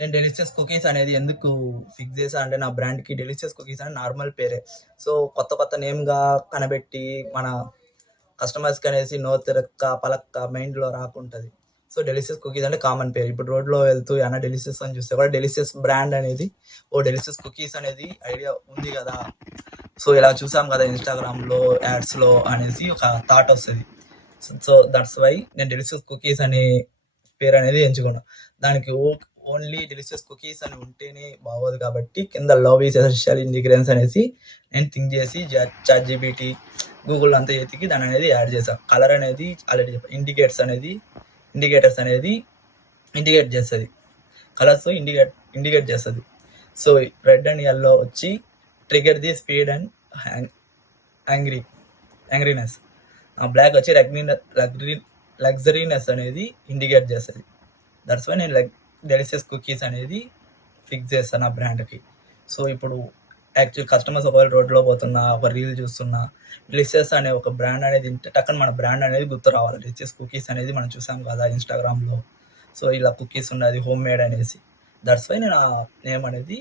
నేను delicious cookies అనేది ఎందుకు ఫిక్స్ చేశా అంటే, నా బ్రాండ్‌కి డెలిషియస్ కుకీస్ అని నార్మల్ పేరే. సో, కొత్త కొత్త నేమ్‌గా కనబెట్టి మన కస్టమర్స్‌కి అనేసి నోరు తిరక్క, పలక్క మైండ్‌లో రాకుంటది. సో, డెలిషియస్ కుకీస్ అంటే కామన్ పేరు. ఇప్పుడు రోడ్‌లో వెళ్తూ ఏమన్నా డెలిషియస్ అని చూస్తే కూడా డెలిషియస్ బ్రాండ్ అనేది, డెలిషియస్ కుకీస్ అనేది ఐడియా ఉంది గదా! సో, ఇలా చూసాం కదా ఇన్‌స్టాగ్రామ్‌లో, యాడ్స్‌లో అనేసి ఒక థాట్ వస్తది. సో, దట్స్ వై నేను డెలిషియస్ కుకీస్ అనే పేరు అనేది ఎంచుకున్నా. దానికి ఓన్లీ డెలిషియస్ కుకీస్ అని ఉంటేనే బాగోదు కాబట్టి కింద లవ్ ఈజ్ ఎసెన్షియల్ ఇంగ్రీడియెంట్స్ అనేసి నేను థింక్ చేసి చాట్ జీపీటీ, గూగుల్ అంతా ఎతికి దాని అనేది యాడ్ చేశాను. కలర్ అనేది ఆల్రెడీ చెప్పాను. ఇండికేటర్స్ అనేది ఇండికేట్ చేస్తుంది. కలర్స్ ఇండికేట్ చేస్తుంది. సో రెడ్ అండ్ ఎల్లో వచ్చి trigger the speed and angriness. Black వచ్చి లగ్జరీనెస్ అనేది ఇండికేట్ చేస్తుంది. దట్స్ వై నేను డెలిషియస్ కుకీస్ అనేది ఫిక్స్ చేస్తాను ఆ బ్రాండ్కి. సో ఇప్పుడు యాక్చువల్ కస్టమర్స్ ఒకవేళ రోడ్లో పోతున్నా, ఒక రీల్ చూస్తున్నా, డెలిషియస్ అనే ఒక బ్రాండ్ అనేది తింటే టక్కన మన బ్రాండ్ అనేది గుర్తు రావాలి. డెలిషియస్ కుకీస్ అనేది మనం చూసాం కదా ఇన్స్టాగ్రామ్లో. సో ఇలా కుకీస్ ఉన్నది హోమ్ మేడ్ అనేసి. దట్స్ వై నేను ఆ నేమ్ అనేది